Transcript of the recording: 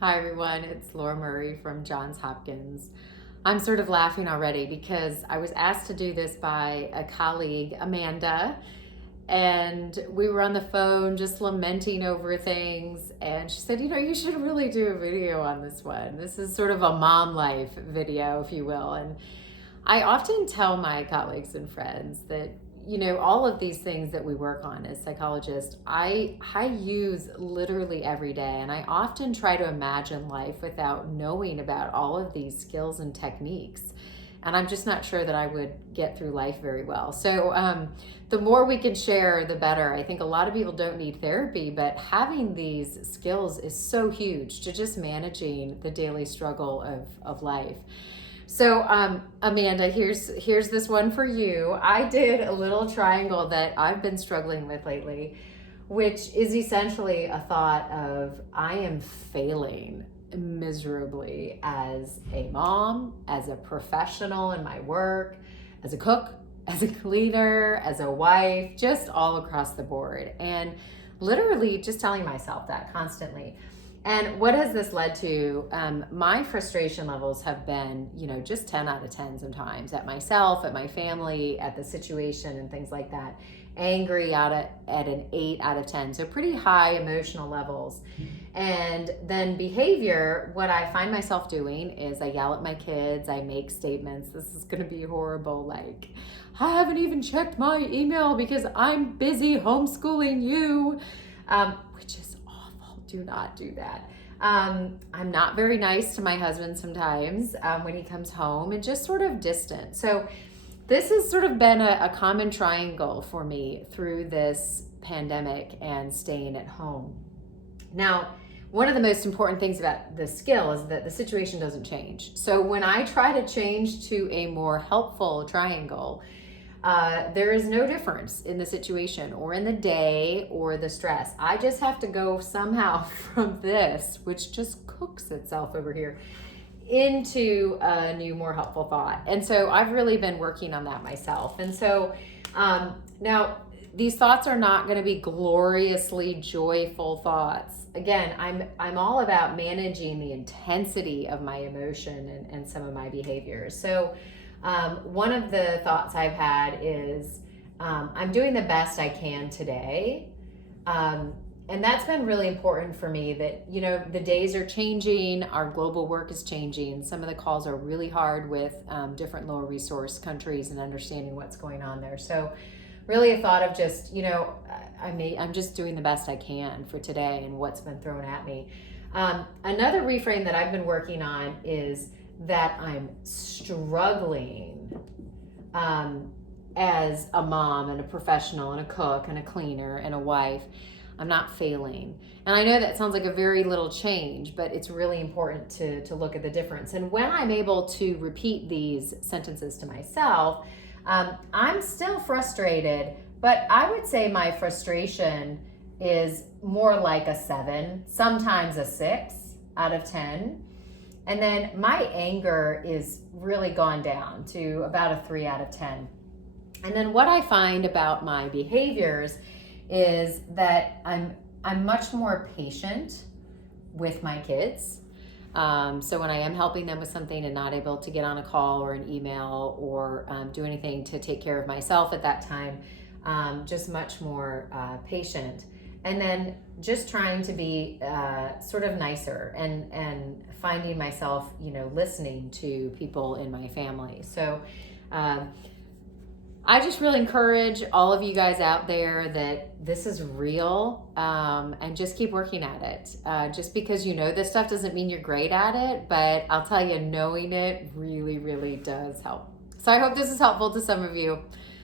Hi everyone, it's Laura Murray from Johns Hopkins. I'm sort of laughing already because I was asked to do this by a colleague, Amanda, and we were on the phone just lamenting over things. And she said, you should really do a video on this one. This is sort of a mom life video, if you will. And I often tell my colleagues and friends that all of these things that we work on as psychologists, I use literally every day, and I often try to imagine life without knowing about all of these skills and techniques. And I'm just not sure that I would get through life very well. So the more we can share, the better. I think a lot of people don't need therapy, but having these skills is so huge to just managing the daily struggle of life. So, Amanda, here's this one for you. I did a little triangle that I've been struggling with lately, which is essentially a thought of I am failing miserably as a mom, as a professional in my work, as a cook, as a cleaner, as a wife, just all across the board. And literally just telling myself that constantly. And what has this led to? My frustration levels have been, just 10 out of 10 sometimes at myself, at my family, at the situation and things like that. Angry at an 8 out of 10. So pretty high emotional levels. And then behavior, what I find myself doing is I yell at my kids. I make statements. This is going to be horrible. Like, I haven't even checked my email because I'm busy homeschooling you, which is do not do that. I'm not very nice to my husband sometimes when he comes home, and just sort of distant. So this has sort of been a common triangle for me through this pandemic and staying at home. Now, one of the most important things about this skill is that the situation doesn't change. So when I try to change to a more helpful triangle, there is no difference in the situation or in the day or the stress. I just have to go somehow from this, which just cooks itself over here, into a new, more helpful thought. And so I've really been working on that myself. And so now these thoughts are not going to be gloriously joyful thoughts. Again, I'm all about managing the intensity of my emotion and some of my behaviors. So one of the thoughts I've had is I'm doing the best I can today. And that's been really important for me that, the days are changing, our global work is changing. Some of the calls are really hard with different lower resource countries and understanding what's going on there. So really a thought of just, I'm just doing the best I can for today and what's been thrown at me. Another reframe that I've been working on is that I'm struggling as a mom and a professional and a cook and a cleaner and a wife. I'm not failing. And I know that sounds like a very little change, but it's really important to look at the difference. And when I'm able to repeat these sentences to myself, I'm still frustrated, but I would say my frustration is more like a 7, sometimes a 6 out of 10. And then my anger is really gone down to about a 3 out of 10. And then what I find about my behaviors is that I'm much more patient with my kids. So when I am helping them with something and not able to get on a call or an email or do anything to take care of myself at that time, just much more patient. And then just trying to be sort of nicer and finding myself, listening to people in my family. So I just really encourage all of you guys out there that this is real, and just keep working at it. Just because you know this stuff doesn't mean you're great at it, but I'll tell you, knowing it really, really does help. So I hope this is helpful to some of you.